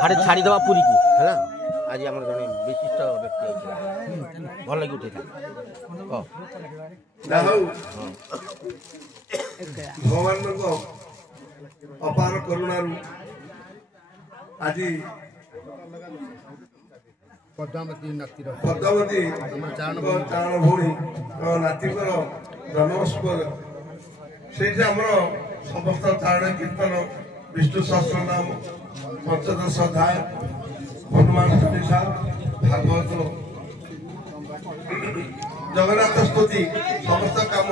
हाड़े छाड़ीदे पुरी की है आज आम जन विशिष्ट व्यक्ति भल लगे उठे भगवान अपार करुणार आज पद्मावती चारण भौणी नातीकर जन्मोत्सव से समस्त चारण कीर्तन विष्णु सहस्र नाम पंचदश अध्याय हनुमान चालीसा भागवत जगन्नाथ स्तुति समस्त काम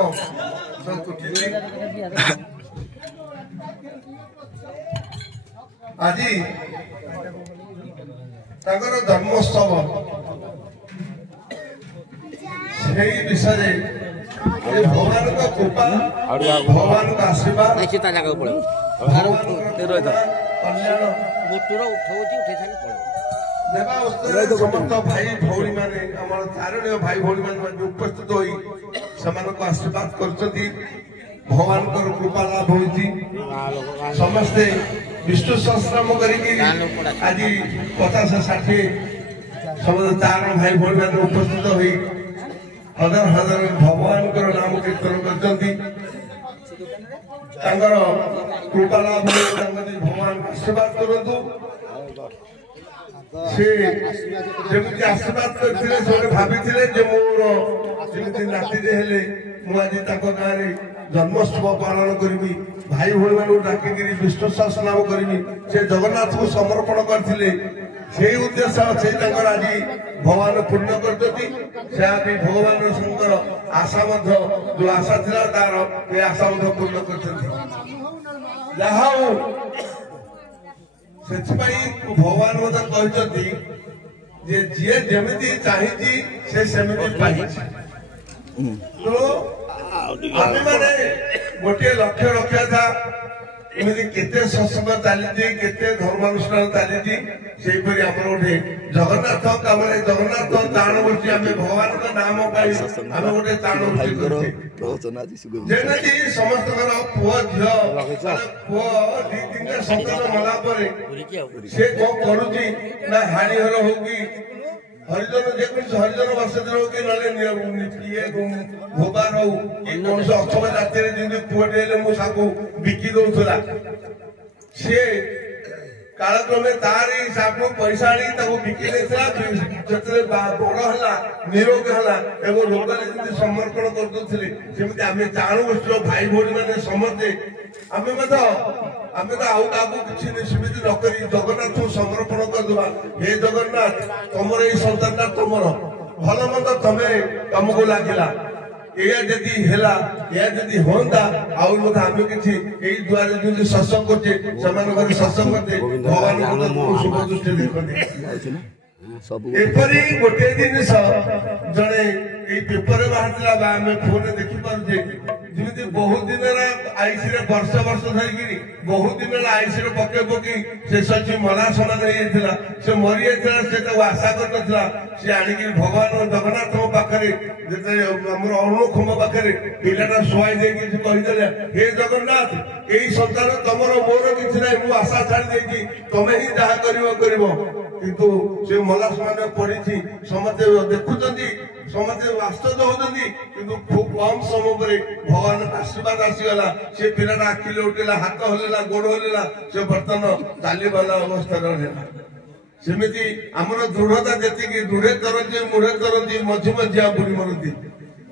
आज जन्मोत्सव से विषय भगवान का कृपा भगवान का आशीर्वाद समस्त भाई भौणी माने चारण भाई भौणी मान उपस्थित हो आशीर्वाद कर भगवान कृपा लाभ होती समस्ते विष्णु सहस्रनाम करी आज 50-60 समस्त चारण भाई भौणी मान उपस्थित हो हजार हजार भगवान नाम कीर्तन कर कृपा लाभ भगवान आशीर्वाद करूँ जमी आशीर्वाद करते भाभी मोर जमी नाती मुझे गाँव जन्मोत्सव पालन करी भाई भाई मान डाक विष्णु सहस्रनाम करी से जगन्नाथ को समर्पण करते से उद्देश्य से आज भगवान पूर्ण कर भगवान शंकर आशा जो आशा था तार ये आशा पूर्ण कर भगवान मत कहते जी जमी चाहिए से तो आम मैंने गोटे लक्ष्य रखा था एमती केते सत्संग चली धर्मानुष्ठान चली से गोटे जगन्नाथ कम जगन्नाथ ताण गोष्ठी आम भगवान का नाम पाई आम गोटे ताण गोष्ठी समस्त पुओ झील पुओ 2-3 संतान मला से कौन करुच्ची ना हाणीहर हो कि हरिजन हरिजन बसती हो कि भोबार हो कि कौन अक्षम जाति पुटे मुझे बिकी दौला सी कालक्रमे तार हिसाब पैसा आनी बिकी देता बड़ है निरोग है लोक समर्पण करदे आम चाणु गोष्ठी भाई भौणी मैंने समझे आम आउ क्या सेमती नक जगन्नाथ को समर्पण करदे हे जगन्नाथ तुम ये संतान तुम भल मंद तुम्हें तुमको लगिला या जदि हेला या जदि होंदा आउ मत आम किछि एई द्वारे जो सत्संग करते समान सत्संग करते भगवान शुभ दृष्टि देखते एपरी गोटे जिनिस जड़े पेपर बाहर आम फोन देखी पारे जमी बहुत दिन आईसी वर्ष वर्ष धरिकी बहुत दिन आईसी पके पकई से सची मरा समान हो से मरी जाता से आशा कर सी आणिक भगवान जगन्नाथ पाखे आम अणुखुम पाखे पिलाटा शुआई देदेले हे जगन्नाथ यही संतान तुम मोर कि ना मुझे आशा छाड़ी तुम्हें ही जहाँ कर किंतु से मलास मान पड़ी समस्ते देखुं समस्ते आश्चर्य होती किंतु खूब कम समय पर भगवान आशीर्वाद आसीगला से पिलाटा आखिले उठेला हाथ हल्ला गोड़ हल्ला से बर्तमान चाली वाला अवस्था सेमती आमर दृढ़ता जी दृढ़े करती मुढ़े करती मझी मझिया बुड़ी मरती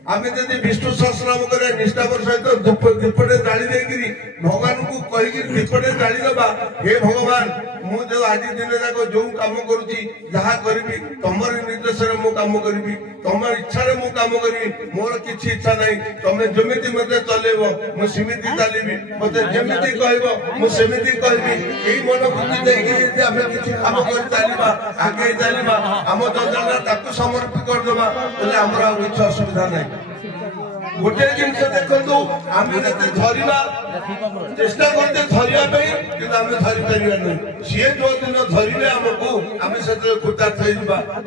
आम जब विष्णु सहस्रनाम कर निष्ठापर सहित दीपटे जाली देगी भगवान को कहीकि दीपटे जाली दबा हे भगवान मुझे आज दिन जाक जो कम करुच्ची जहाँ करी तुम निर्देश कम करी तुम इच्छा मु कम करी मोर किसी इच्छा ना तुम्हें जमी मत चलेब मुझे चलि मत जमी कह मुझे कहबी यही मनोवृत्ति देखिए आम किसी कम कर चलवा आगे चलवा आम योजना समर्पित करदे आम किसी असुविधा ना गोटे जिनस देखो आम धरवा चेष्टा करते धरने आम धरी पार नहीं सी जो दिन धरवे आमको आम से कृतार्थ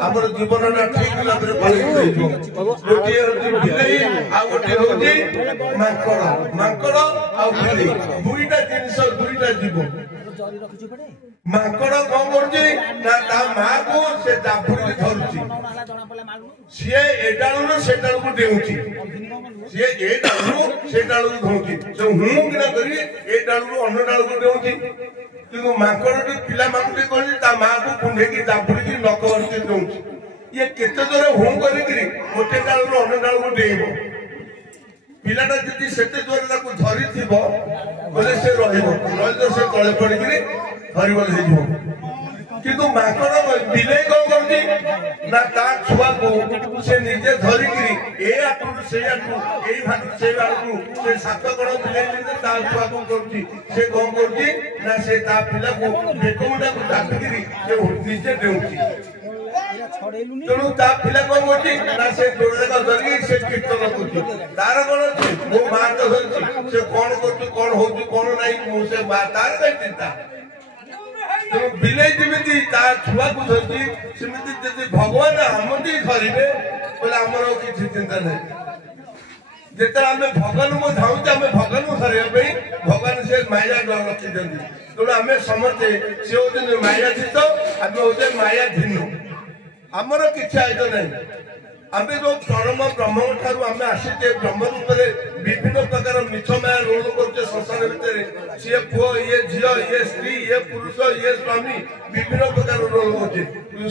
आम जीवन ठीक भाव गोटे बिलई आ गोटे हूँ मांकड़ मांकड़ आ दुईटा जिन दुईटा जीव ମାଙ୍କଡ କଣ କରୁଛି ନା ତା ମା କୁ ସେ ଜାବୁଡିକି ଧରୁଛି ସିଏ ଏ ଡାଳରୁ ସେ ଡାଳକୁ ଡେଉଁଛି ସିଏ ଏ ଡାଳରୁ ସେ ଡାଳକୁ ଧରୁଛି ସେ ହୁଁ କିନା କରି ଏ ଡାଳରୁ ଅନ୍ୟ ଡାଳକୁ ଡେଉଁଛି କିନ୍ତୁ ମାଙ୍କଡଟି ପିଲାମାନଙ୍କୁ କହିଛି ତା ମା କୁ କୁଣ୍ଢେଇକି ଜାବୁଡିକି ନଖ ଭରିକି ଡେଉଁଛି ଇଏ କେତେ ଜୋର ହୁଁ କରିକିରି ଗୋଟେ ଡାଳରୁ ଅନ୍ୟ ଡାଳକୁ ଡେଇଁବ ପିଲାଟା ଯଦି ସେତେ ଜୋରରେ ତାକୁ ଧରିଥିବ ବୋଲେ ସେ ରହିବ ନହେଲେ ସେ ତଳେ ପଡିକିରି ହରିବଲ ହେଇଯିବ କିନ୍ତୁ ମାଙ୍କଡ ବିଲେଇ କଣ କରୁଛି ନା ତା ଛୁଆକୁ ସେ ନିଜେ ଧରିକିରି ଏ ଆଠରୁ ସେଇ ଆଠରୁ ଏଇ ଭାଟରୁ ସେଇ ଭାଟରୁ ସେ 7 କଣ ବିଲେଇ ତା ଛୁଆକୁ କରୁଛି ସେ କଣ କରୁଛି ନା ସେ ତା ପିଲାକୁ ବେକମୁଣ୍ଡାକୁ ଚାପିକିରି ସେ ନିଜେ ଡେଉଁଛି ତେଣୁ ତା ପିଲା କଣ କରୁଛି ନା ସେ ଯୋଡ଼ାକ ଧରିକି ସେ କୀର୍ତ୍ତନ କରୁଛି ତାର କଣ ଅଛି ମୋ ମା ତ ଧରିଛି ସେ କଣ କରୁଛି କଣ ହଉଛି କଣ ନାହିଁ ମୁଁ ସେ ମା ତାର କାଇଁ ଚିନ୍ତା ତେଣୁ ବିଲେଇ ଯେମିତି ତା ଛୁଆକୁ ଧରିଛି ସେମିତି ଯଦି ଭଗବାନ ଆମକୁ ଧରିବେ ବୋଲେ ଆମର ଆଉ କିଛି ଚିନ୍ତା ନାହିଁ ଯେତେବେଳେ ଆମେ ଭଗବାନଙ୍କୁ ଧାଉଁଛେ ଆମେ ଭଗବାନଙ୍କୁ ଧରିବା ପାଇଁ ଭଗବାନ ସେ ମାୟା ରଖିଛନ୍ତି ତେଣୁ ଆମେ ସମସ୍ତେ ସେ ହଉଛନ୍ତି ମାୟାଧୀତ ଆମେ ହଉଛେ ମାୟାଧୀନ ଆମର କିଛି ଆୟତ ନାହିଁ ଆମେ ଯୋଉ ପରମ ବ୍ରହ୍ମ ଠାରୁ ଆମେ ଆସିଛେ ବ୍ରହ୍ମ ରୂପରେ ବିଭିନ୍ନ ପ୍ରକାର ମିଛ ମାୟା ରୋଳ କରୁଛେ ସଂସାର ଭିତରେ ସିଏ ପୁଅ ଇଏ ଝିଅ ଇଏ ସ୍ତ୍ରୀ ଇଏ ପୁରୁଷ ଇଏ ସ୍ୱାମୀ ବିଭିନ୍ନ ପ୍ରକାର ରୋଳ କରୁଛେ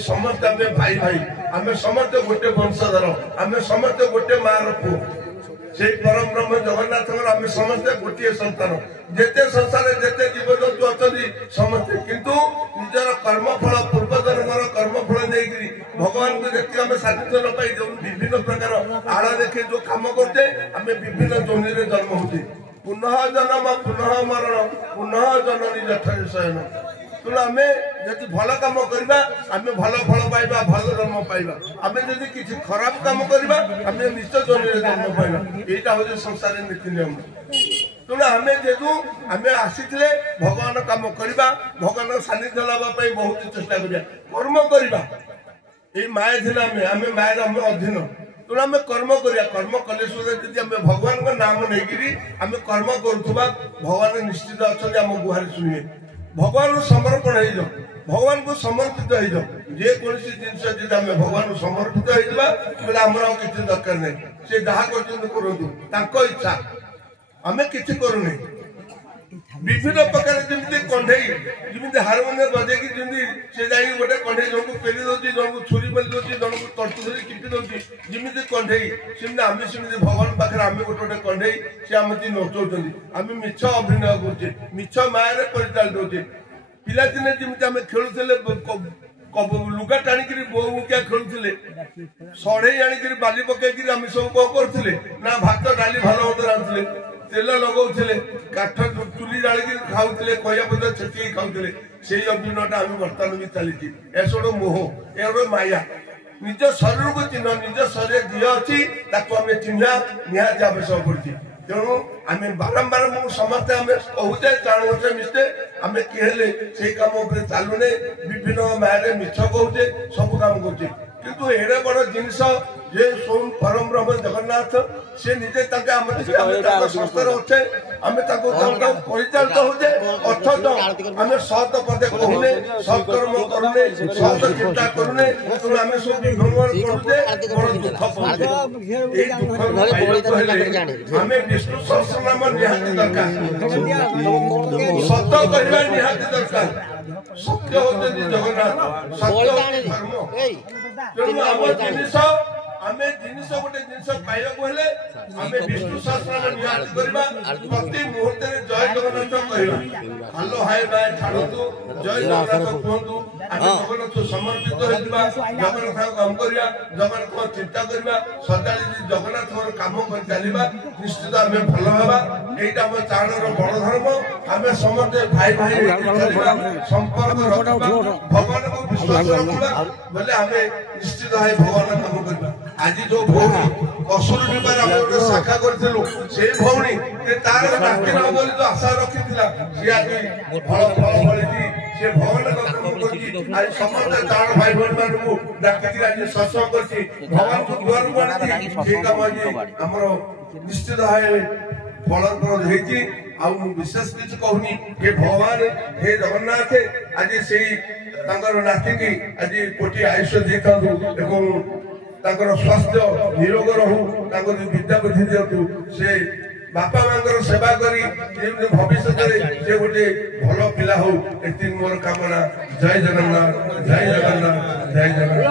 ସମସ୍ତେ ଆମେ ଭାଇ ଭାଇ ଆମେ ସମସ୍ତେ ଗୋଟେ ବଂଶଧର ଆମେ ସମସ୍ତେ ଗୋଟେ ମାର ପୁଅ ସେଇ ପରମ ବ୍ରହ୍ମ ଜଗନ୍ନାଥଙ୍କର ଆମେ ସମସ୍ତେ ଗୋଟିଏ ସନ୍ତାନ ଯେତେ ସଂସାରରେ ଯେତେ ଜୀବଜନ୍ତୁ ଅଛନ୍ତି ସମସ୍ତେ କିନ୍ତୁ ନିଜର କର୍ମଫଳ ପୂର୍ବଜନ୍ମର କର୍ମଫଳ ନେଇକିରି ଭଗବାନଙ୍କୁ ଯେତିକି ଆମେ ସାନ୍ନିଧ୍ୟ ନ ପାଇ ଯୋଉ ବିଭିନ୍ନ ପ୍ରକାର ଆଳ ଦେଖି ଯୋଉ କାମ କରୁଛେ ଆମେ ବିଭିନ୍ନ ଜମିରେ ଜନ୍ମ ହଉଛେ ପୁନଃ ଜନ୍ମ ପୁନଃ ମରଣ ପୁନଃ ଜନନୀ ଯଥରେ ଶୟନ ତେଣୁ ଆମେ ଯଦି ଭଲ କାମ କରିବା ଆମେ ଭଲ ଫଳ ପାଇବା ଭଲ ଜନ୍ମ ପାଇବା ଆମେ ଯଦି କିଛି ଖରାପ କାମ କରିବା ଆମେ ନିଶ୍ଚୟ ଜମିରେ ଜନ୍ମ ପାଇବା ଏଇଟା ହଉଛି ସଂସାରରେ ନୀତି ନିୟମ ତେଣୁ ଆମେ ଯେହେତୁ ଆମେ ଆସିଥିଲେ ଭଗବାନ କାମ କରିବା ଭଗବାନଙ୍କ ସାନ୍ନିଧ୍ୟ ଲାଭ ପାଇଁ ବହୁତ ଚେଷ୍ଟା କରିବା କର୍ମ କରିବା ଏଇ ମାୟାଧୀନ ଆମେ ମାୟାର ଆମେ ଅଧୀନ ତେଣୁ ଆମେ କର୍ମ କରିବା କର୍ମ କଲେ ସୁଦ୍ଧା ଯଦି ଆମେ ଭଗବାନଙ୍କ ନାମ ନେଇକିରି ଆମେ କର୍ମ କରୁଥିବା ଭଗବାନ ନିଶ୍ଚିତ ଅଛନ୍ତି ଆମ ଗୁହାରି ଶୁଣିବେ ଭଗବାନଙ୍କୁ ସମର୍ପଣ ହେଇଯାଉ ଭଗବାନଙ୍କୁ ସମର୍ପିତ ହେଇଯାଉ ଯେକୌଣସି ଜିନିଷ ଯଦି ଆମେ ଭଗବାନଙ୍କୁ ସମର୍ପିତ ହେଇଯିବା ତାହେଲେ ଆମର ଆଉ କିଛି ଦରକାର ନାହିଁ ସେ ଯାହା କରୁଛନ୍ତି କରନ୍ତୁ ତାଙ୍କ ଇଚ୍ଛା ଆମେ କିଛି କରୁନି ବିଭିନ୍ନ ପ୍ରକାର ଯେମିତି କଣ୍ଢେଇ ଯେମିତି ହାରମୋନିୟମ ବଜେଇକି ଯେମିତି ସେ ଯାଇକି ଗୋଟେ କଣ୍ଢେଇ ଜଣକୁ ପେଲି ଦଉଛି ଜଣକୁ ଛୁରୀ ପେଲି ଦଉଛି ଜଣକୁ ତଟୁ ଧରି ଚିପି ଦଉଛି ଯେମିତି କଣ୍ଢେଇ ସେମିତି ଆମେ ସେମିତି ଭଗବାନ ପାଖରେ ଆମେ ଗୋଟେ ଗୋଟେ କଣ୍ଢେଇ ସେ ଆମକୁ ନଚଉଛନ୍ତି ଆମେ ମିଛ ଅଭିନୟ କରୁଛେ ମିଛ ମାୟାରେ ପରିଚାଳିତ ହଉଛେ ପିଲାଦିନେ ଯେମିତି ଆମେ ଖେଳୁଥିଲେ ଲୁଗା ଟାଣିକିରି ବୋଉ ମୁଖିଆ ଖେଳୁଥିଲେ ସଢେଇ ଆଣିକିରି ବାଲି ପକେଇକିରି ଆମେ ସବୁ କଣ କରୁଥିଲେ ନା ଭାତ ଡାଲି ଭଲ ମନ୍ଦ ରାନ୍ଧୁଥିଲେ ତେଲ ଲଗାଉଥିଲେ କାଠ ଚୁଲି ଜାଳିକିରି ଖାଉଥିଲେ କହିବା ପର୍ଯ୍ୟନ୍ତ ଛେଚିକି ଖାଉଥିଲେ ସେଇ ଅଭିନୟଟା ଆମେ ବର୍ତ୍ତମାନ ବି ଚାଲିଛି ଏସବୁ ମୋହ ଏ ଗୋଟେ ମାୟା ନିଜ ଶରୀରକୁ ଚିହ୍ନ ନିଜ ଶରୀରରେ ଯିଏ ଅଛି ତାକୁ ଆମେ ଚିହ୍ନା ନିହାତି ଆବଶ୍ୟକ ପଡୁଛି ତେଣୁ ଆମେ ବାରମ୍ବାର ମୁଁ ସମସ୍ତେ ଆମେ କହୁଛେ ଜାଣୁଛେ ମିଶେ ଆମେ କିଏ ହେଲେ ସେଇ କାମ ଉପରେ ଚାଲୁନେ ବିଭିନ୍ନ ମାୟାରେ ମିଛ କହୁଛେ ସବୁ କାମ କରୁଛେ କିନ୍ତୁ ଏଡେ ବଡ ଜିନିଷ ଯେ ସ୍ୱୟଂ ପରମ ବ୍ରହ୍ମ ଜଗନ୍ନାଥ ସେ ନିଜେ ତାଙ୍କ ଆମେ ତାଙ୍କ ସଂସ୍ଥାରେ ଅଛେ ଆମେ ତାଙ୍କୁ ପରିଚାଳିତ ହଉଛେ ଅଥଚ ଆମେ ସତ ପଦେ କହୁନେ ସତ୍କର୍ମ କରୁନେ ସତ ଚିନ୍ତା କରୁନେ ତେଣୁ ଆମେ ସବୁ ବିଭ୍ରମଣ କରୁଛେ ବଡ ଦୁଃଖ ପାଉଛେ ଏଇ ଦୁଃଖ ଆମେ ବିଷ୍ଣୁ ସହସ୍ରନାମ ନିହାତି ଦରକାର ସତ କରିବା ନିହାତି ଦରକାର ସତ୍ୟ ହଉଛନ୍ତି ଜଗନ୍ନାଥ ସତ୍ୟ ହଉଛି ଧର୍ମ ତେଣୁ ଆମ ଜିନିଷ ଆମେ ଜିନିଷ ଗୋଟେ ଜିନିଷ ପାଇବାକୁ ହେଲେ ଆମେ ବିଷ୍ଣୁ ସହସ୍ରନାମ ନିହାତି କରିବା ପ୍ରତି ମୁହୂର୍ତ୍ତରେ ଜୟ ଜଗନ୍ନାଥ କହିବା ହାଲୋ ହାୟ ବାୟ ଛାଡନ୍ତୁ ଜୟ ଜଗନ୍ନାଥ କୁହନ୍ତୁ ଆମେ ଜଗନ୍ନାଥ ସମର୍ପିତ ହେଇଥିବା ଜଗନ୍ନାଥଙ୍କ କାମ କରିବା ଜଗନ୍ନାଥଙ୍କ ଚିନ୍ତା କରିବା ସଦାବେଳେ ଜଗନ୍ନାଥଙ୍କର କାମ କରି ଚାଲିବା ନିଶ୍ଚିତ ଆମେ ଭଲ ହେବା ଏଇଟା ଆମ ଚାରଣର ବଡ ଧର୍ମ ଆମେ ସମସ୍ତେ ଭାଇ ଭାଇ ସମ୍ପର୍କ ରଖିବା ଭଗବାନଙ୍କୁ ବିଶ୍ୱାସ ରଖିବା ବୋଲେ ଆମେ ନିଶ୍ଚିତ ଭାବେ ଭଗବାନ କାମ କରିବା ଆଜି ଯୋଉ ଭଉଣୀ ଅସୁର ବିବାହ ଆମେ ଗୋଟେ ଶାଖା କରିଥିଲୁ ସେଇ ଭଉଣୀ ତାର ନାତି ନବ ବୋଲି ଯୋଉ ଆଶା ରଖିଥିଲା ସେ ଆଜି ଫଳ ଫଳିଛି ସେ ଭଗବାନଙ୍କ କାମ କରିଛି ଆଜି ସମସ୍ତେ ଚାରଣ ଭାଇ ଭଉଣୀ ମାନଙ୍କୁ ଡାକିକି ଆଜି ସତ୍ସଙ୍ଗ କରିଛି ଭଗବାନଙ୍କୁ ଦୁଆରକୁ ଆଣିଛି ସେଇ କାମ ଆଜି ଆମର ନିଶ୍ଚିତ ଭାବେ ଫଳ ହେଇଛି ଆଉ ମୁଁ ବିଶେଷ କିଛି କହୁନି हे भगवान हे जगन्नाथ आज से नाती आज कोटी आयुष देखातु एवं स्वास्थ्य निरोग रहू विद्या बुद्धि दिंतु से बापा माँ सेवा करी भविष्य से गोटे भल पिला हो मोर कामना। जय जगन्नाथ जय जगन्नाथ जय जगन्नाथ।